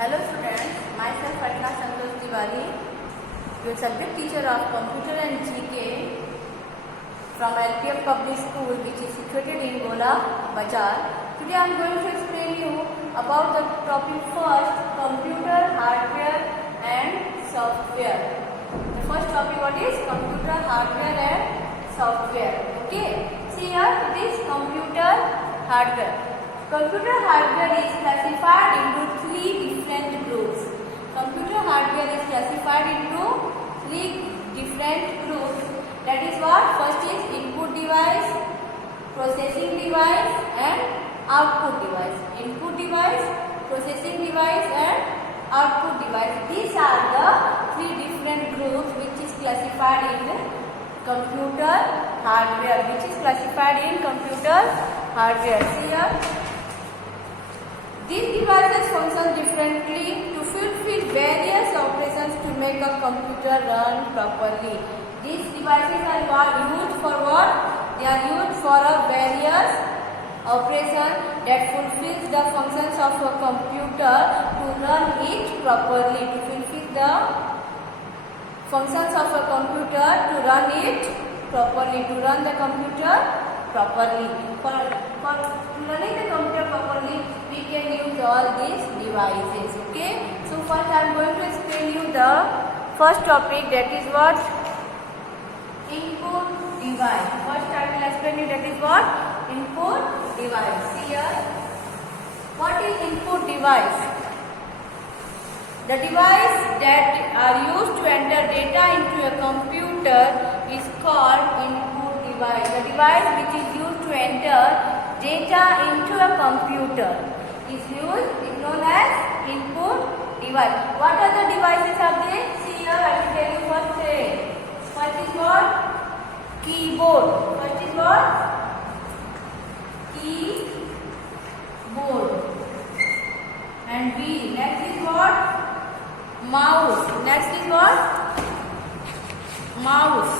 Hello students, myself Ratna Santosh Tiwari, your subject teacher of Computer and GK from LPF Public School, which is situated in Gola Bazar. Today I am going to explain you about the topic first, computer, hardware and software. The first topic what is computer, hardware and software. Okay, see here it is computer, hardware. Computer hardware is classified into three different groups. Computer hardware is classified into three different groups. That is what? First is input device, processing device and output device. Input device, processing device and output device. These are the three different groups which is classified in computer hardware. Which is classified in computer hardware. See here. These devices function differently to fulfill various operations to make a computer run properly. These devices are used for what? They are used for a various operation that fulfills the functions of a computer to run it properly. To fulfill the functions of a computer to run it properly. To run the computer properly. For running the computer properly, we can use all these devices. Okay. So first I am going to explain you the first topic, that is what? Input device. First I will explain you that is what? Input device. See here. What is input device? The device that are used to enter data into a computer is called input device. The device which is used to enter data into a computer is known as input device. What are the devices are there? See here, I will tell you first. First is what? Keyboard. First is what? Keyboard. And B. Next is what? Mouse. Next is what? Mouse.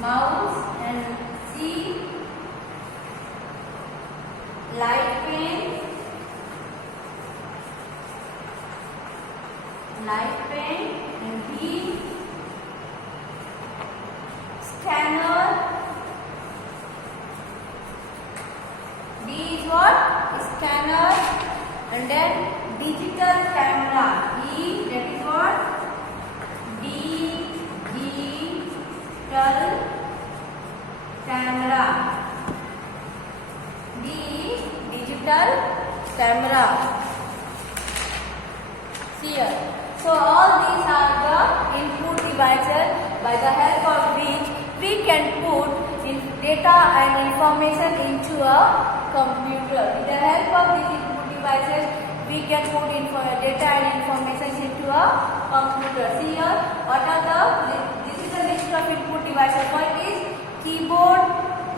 Mouse and C. Light pen. Light pen and D. Scanner. D is what? Scanner. And then digital camera. E, that is what? Digital camera. D, digital camera. See here. So all these are the input devices by the help of which we can put data and information into a computer. With the help of these input devices, we can put data and information into a computer. See here, what are this is a list of input devices. One is keyboard,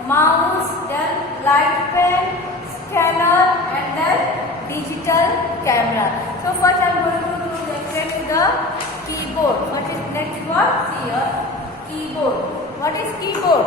mouse, then light pen, scanner and then digital camera. So first I am going to explain the keyboard. What is next what? See here, keyboard. What is keyboard?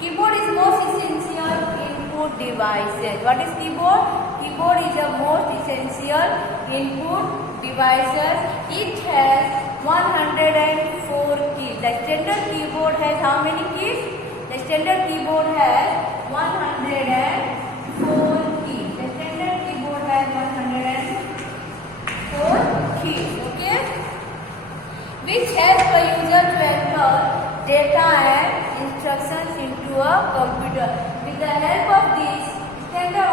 Keyboard is most essential input devices. What is keyboard? Keyboard is the most essential input devices. It has 104 keys. The standard keyboard has how many keys? The standard keyboard has 104 keys. The standard keyboard has 104 keys. Okay? Which helps the user to enter data and instructions into a computer. With the help of these standard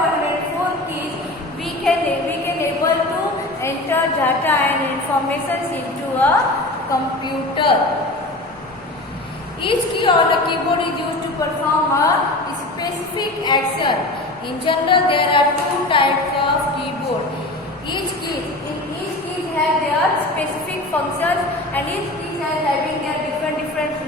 104 keys, we can able to enter data and information into a computer. Each key on the keyboard is used to perform a specific action. In general, there are two types of keyboard. Each key have their specific functions, and each key has having their different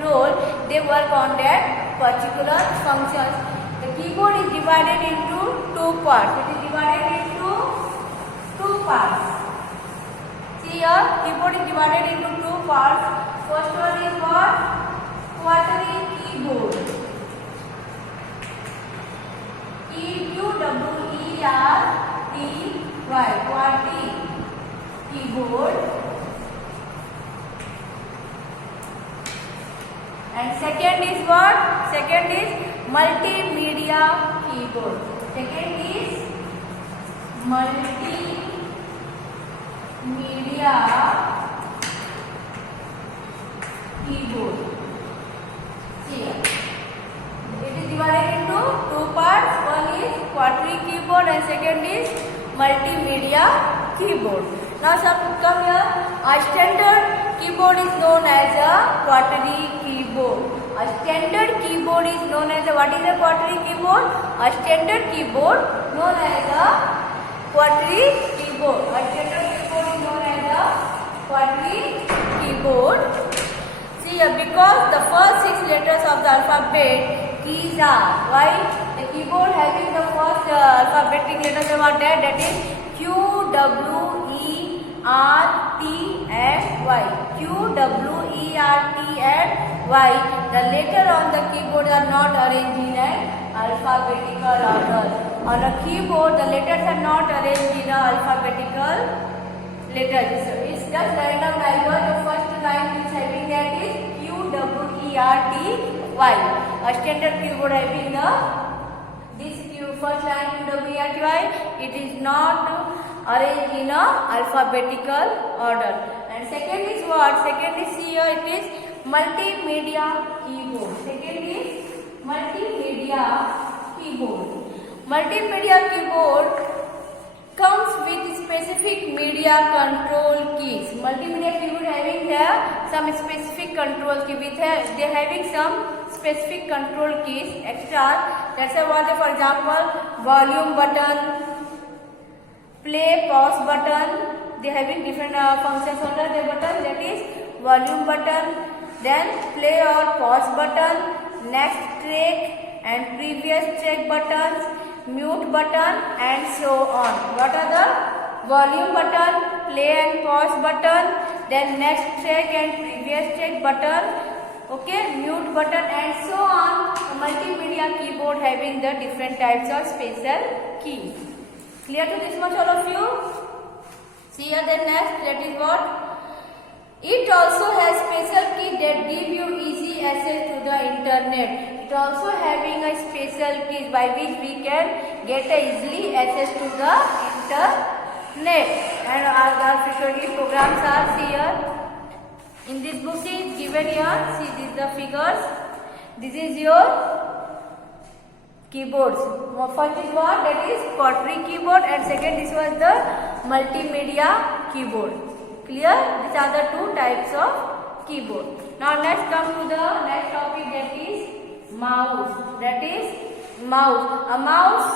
role. They work on their particular functions. The keyboard is divided into two parts. It is divided into two parts. See here, keyboard is divided into two parts. First one is what? Quaternion keyboard. QWERTY, QWERTY keyboard. And second is what? Second is multimedia keyboard. Second is multimedia keyboard. See, it is divided into two parts. One is QWERTY keyboard and second is multimedia keyboard. Now come here. A standard keyboard is known as a QWERTY keyboard. A standard keyboard is known as a, what is a QWERTY keyboard? A standard keyboard known as a QWERTY keyboard. A standard keyboard is known as a QWERTY keyboard. See, because the first 6 letters of the alphabet keys are, why? The keyboard having the first alphabetic letters are there, that is Q, W, E, R, T and Y. Q, W, E, R, T and Y. The letter on the keyboard are not arranged in an alphabetical order. On a keyboard, the letters are not arranged in an alphabetical letters. So it's just random number. The first line is having that is Q, W, E, R, T, Y. A standard keyboard having the this first line Q, W, E, R, T, Y. It is not arranged in a alphabetical order. And second is what? Second is here, it is multimedia keyboard. Second is multimedia keyboard. Multimedia keyboard comes with specific media control keys. Multimedia keyboard having here some specific control key with they having some specific control keys extra. That's what, for example, volume button, play pause button. They having different functions under the button. That is volume button, then play or pause button, next track and previous track buttons, mute button and so on. What are the volume button, play and pause button, then next track and previous track button, okay, mute button and so on. A multimedia keyboard having the different types of special keys. Clear to this much, all of you? See here the next, that is what? It also has special key that give you easy access to the internet. It also having a special key by which we can get easily access to the internet. And our frequently programs are here. In this book is given here. See, these the figures. This is your keyboards. First is what? That is QWERTY keyboard and second this was the multimedia keyboard. Clear? These are the two types of keyboard. Now let's come to the next topic, that is mouse. That is mouse.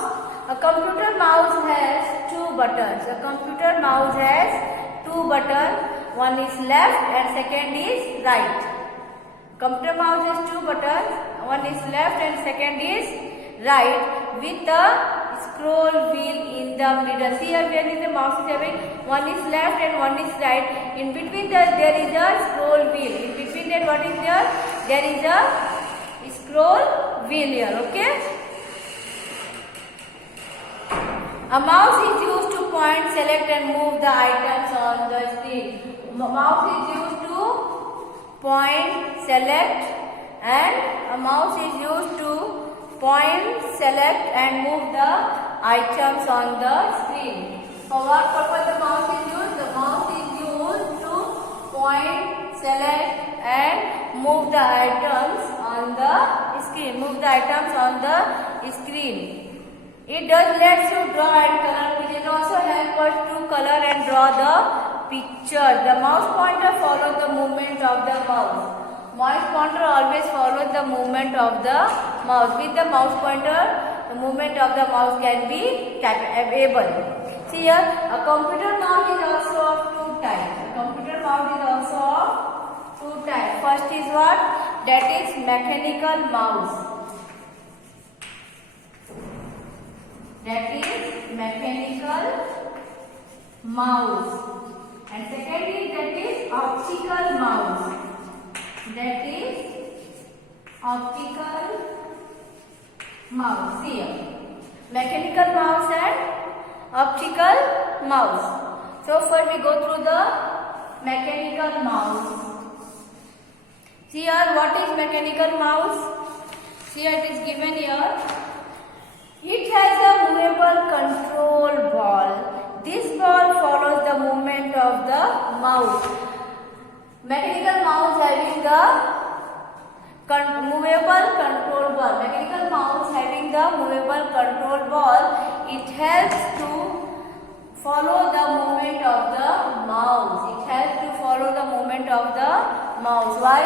A computer mouse has two buttons. A computer mouse has two buttons. One is left and second is right. Computer mouse has two buttons. One is left and second is right with the scroll wheel in the middle. See here where is the mouse is having, one is left and one is right. In between there is a scroll wheel. In between that what is there? There is a scroll wheel here. Okay. A mouse is used to point, select and move the items on the screen. Mouse is used to point, select and a mouse is used to point, select and move the items on the screen. For what purpose the mouse is used? The mouse is used to point, select and move the items on the screen. Move the items on the screen. It does lets you draw and color. It can also help us to color and draw the picture. The mouse pointer follows the movement of the mouse. Mouse pointer always follows the movement of the mouse. With the mouse pointer, the movement of the mouse can be able. See here, a computer mouse is also of two types. A computer mouse is also of two types. First is what? That is mechanical mouse. That is mechanical mouse. And second is that is optical mouse. That is optical mouse. Here, mechanical mouse and optical mouse. So first we go through the mechanical mouse. See here, what is mechanical mouse? See here, it is given here. It has a movable control ball. This ball follows the movement of the mouse. Mechanical mouse having the movable control ball. Mechanical mouse having the movable control ball. It helps to follow the movement of the mouse. It helps to follow the movement of the mouse. Why?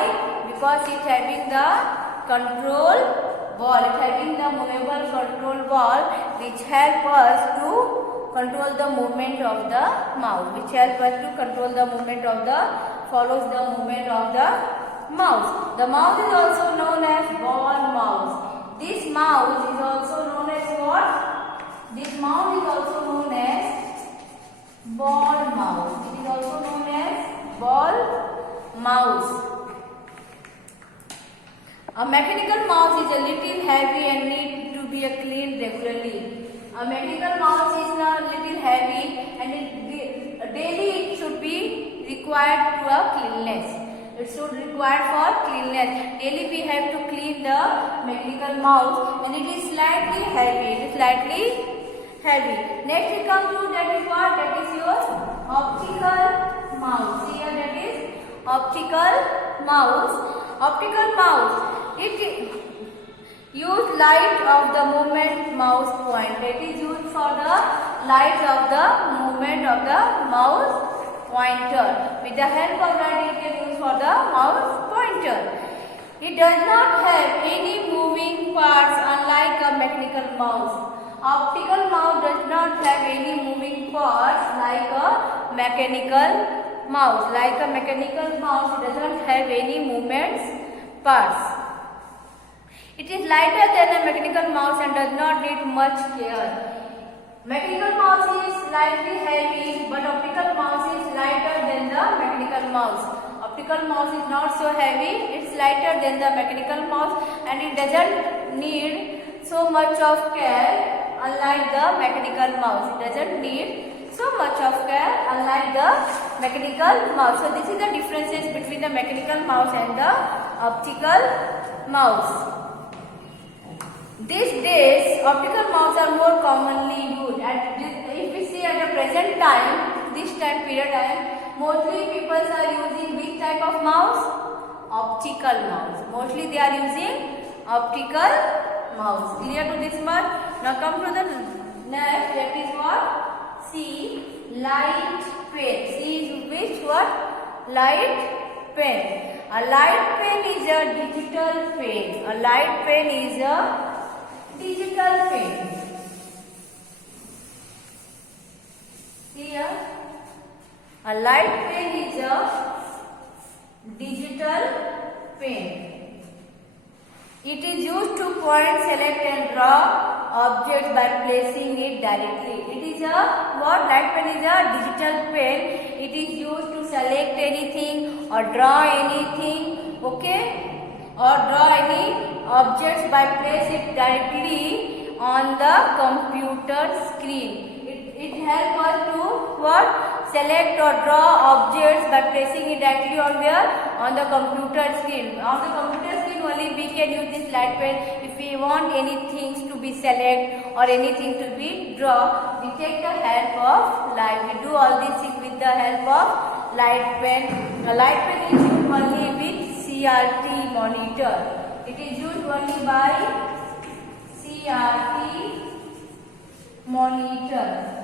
Because it having the control ball. It having the movable control ball, which help us to control the movement of the mouse. Which help us to control the movement of the follows the movement of the mouse. The mouse is also known as ball mouse. This mouse is also known as what? This mouse is also known as ball mouse. It is also known as ball mouse. A mechanical mouse is a little heavy and need to be cleaned regularly. A mechanical mouse is a little heavy and daily it should be required to a cleanliness. It should require for cleanliness. Daily we have to clean the mechanical mouse, and it is slightly heavy. It is slightly heavy. Next we come to that is what? That is your optical mouse. Here that is optical mouse. Optical mouse. It use light of the movement mouse pointer. It is used for the light of the movement of the mouse pointer. With the help of that, it is used for the mouse pointer. It does not have any moving parts, unlike a mechanical mouse. Optical mouse does not have any moving parts like a mechanical mouse. Like a mechanical mouse, it does not have any movements parts. It is lighter than a mechanical mouse and does not need much care. Mechanical mouse is slightly heavy, but optical mouse is lighter than the mechanical mouse. Optical mouse is not so heavy, it's lighter than the mechanical mouse, and it doesn't need so much of care unlike the mechanical mouse. It doesn't need so much of care unlike the mechanical mouse. So this is the differences between the mechanical mouse and the optical mouse. These days, optical mouse are more commonly used. If we see at the present time, this time period mostly people are using which type of mouse? Optical mouse. Mostly they are using optical mouse. Clear to this much? Now come to the next. That is what? C. Light pen. C is which what? Light pen. A light pen is a digital pen. A light pen is a digital pen. Here, a light pen is a digital pen. It is used to point, select and draw objects by placing it directly. It is a what? Light pen is a digital pen. It is used to select anything or draw anything. Okay? Or draw any objects by place it directly on the computer screen. It helps us to what? Select or draw objects by placing it directly on where? On the computer screen. On the computer screen only we can use this light pen. If we want anything to be select or anything to be draw, we take the help of light. We do all these things with the help of light pen. A light pen is used only with CRT monitor. It is used only by CRT monitor.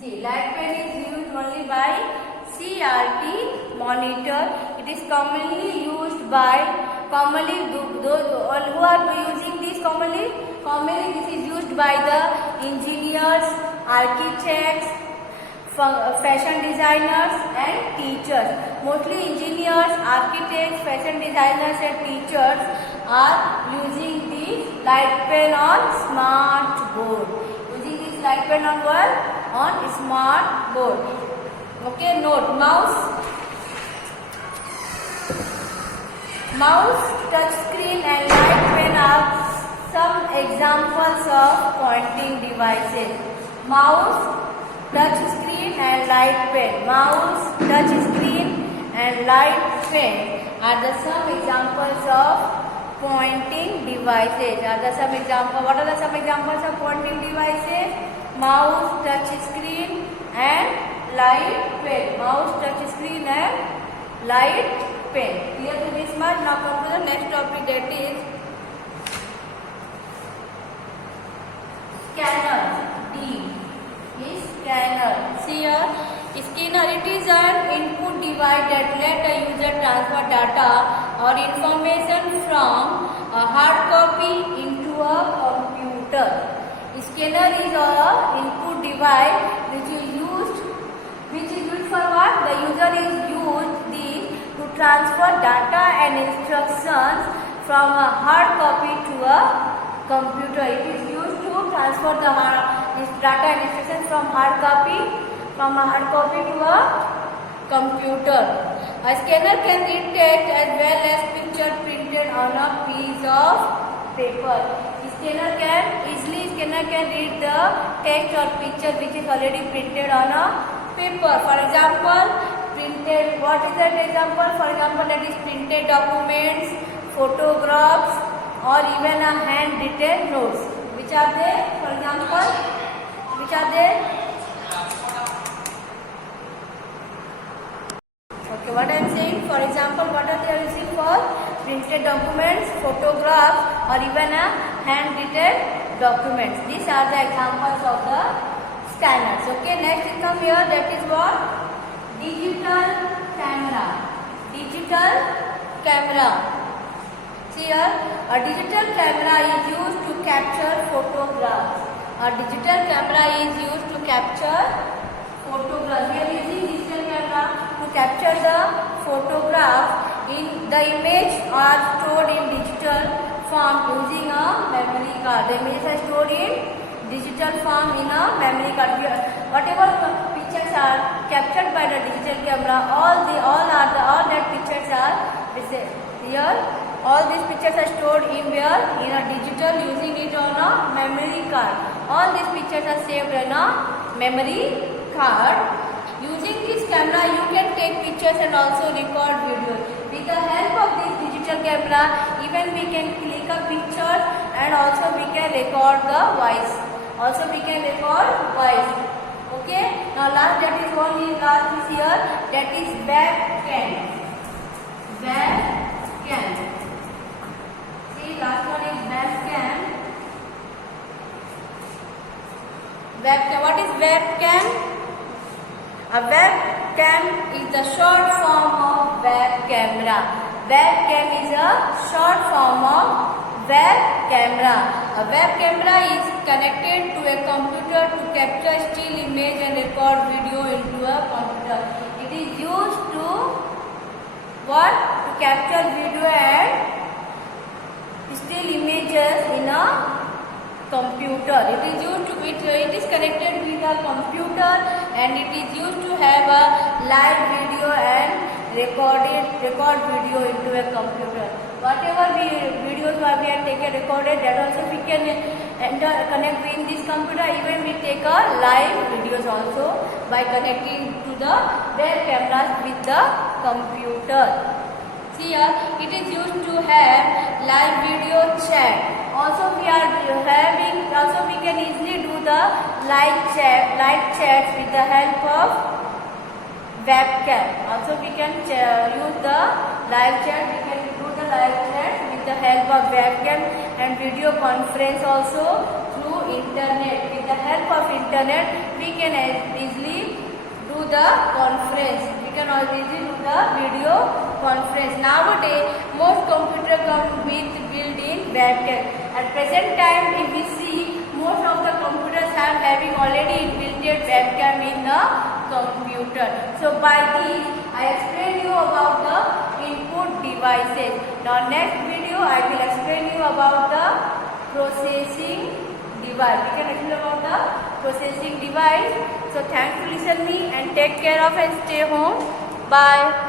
See, light pen is used only by CRT monitor. It is commonly used by those who are using this commonly this is used by the engineers, architects, fashion designers and teachers. Mostly engineers, architects, fashion designers and teachers are using the light pen on smart board. Using this light pen on what? On smart board. Okay, note mouse, touch screen and light pen are devices. Mouse, touch screen and light pen. Mouse, touch screen and light pen are the some examples of pointing devices. What are the some examples of pointing devices? Mouse, touch screen and light pen. Mouse, touch screen and light pen. Clear to this much? Now come to the next topic, that is scanner. D is scanner. See here, scanner, it is an input device that let the user transfer data or information from a hard copy into a computer. Scanner is an input device which is used for what? The user is used this to transfer data and instructions from a hard copy to a computer. It is used to transfer the data and instructions from a hard copy to a computer. A scanner can read text as well as picture printed on a piece of paper. Scanner can read the text or picture which is already printed on a paper. For example, printed. What is that example? For example, that is printed documents, photographs, or even a handwritten notes. Which are they? For example, which are they? Okay, what I am saying. For example, what are they using for? Printed documents, photographs, or even a handwritten documents. These are the examples of the scanners. Okay, next it come here, that is what? Digital camera. Digital camera. See here, a digital camera is used to capture photographs. A digital camera is used to capture photographs. We are using digital camera to capture the photograph. In the image are stored in digital form using a memory card. The images are stored in digital form in a memory card. Whatever pictures are captured by the digital camera, all that pictures are here. All these pictures are stored in where? In a digital, using it on a memory card. All these pictures are saved in a memory card. Using this camera, you can take pictures and also record videos. With the help of this digital camera, even we can click a picture and also we can record the voice. Okay. Now last, that is one is last is here. That is webcam. Webcam. See, last one is webcam. Webcam. What is webcam? A webcam is the short form of web camera. Webcam is a short form of web camera. A web camera is connected to a computer to capture still image and record video into a computer. It is used to what? To capture video and still images in a computer. It is connected with a computer and it is used to have a live video and record video into a computer. Whatever videos we have taken recorded, that also we can connect in this computer. Even we take a live videos also by connecting to the web cameras with the computer. See here, it is used to have live video chat. Also we can easily do the live chats with the help of webcam. Also we can use the live chat. We can do the live chat with the help of webcam and video conference also through internet. With the help of internet, we can easily do the conference. We can also easily do the video conference. Nowadays, most computers come with built-in webcam. At present time, if we see, most of the computers are having already built-in webcam in the computer. So by this, I explain you about the input devices. Now next video, I will explain you about the processing device. We can explain about the processing device. So thanks for listening and take care of and stay home. Bye.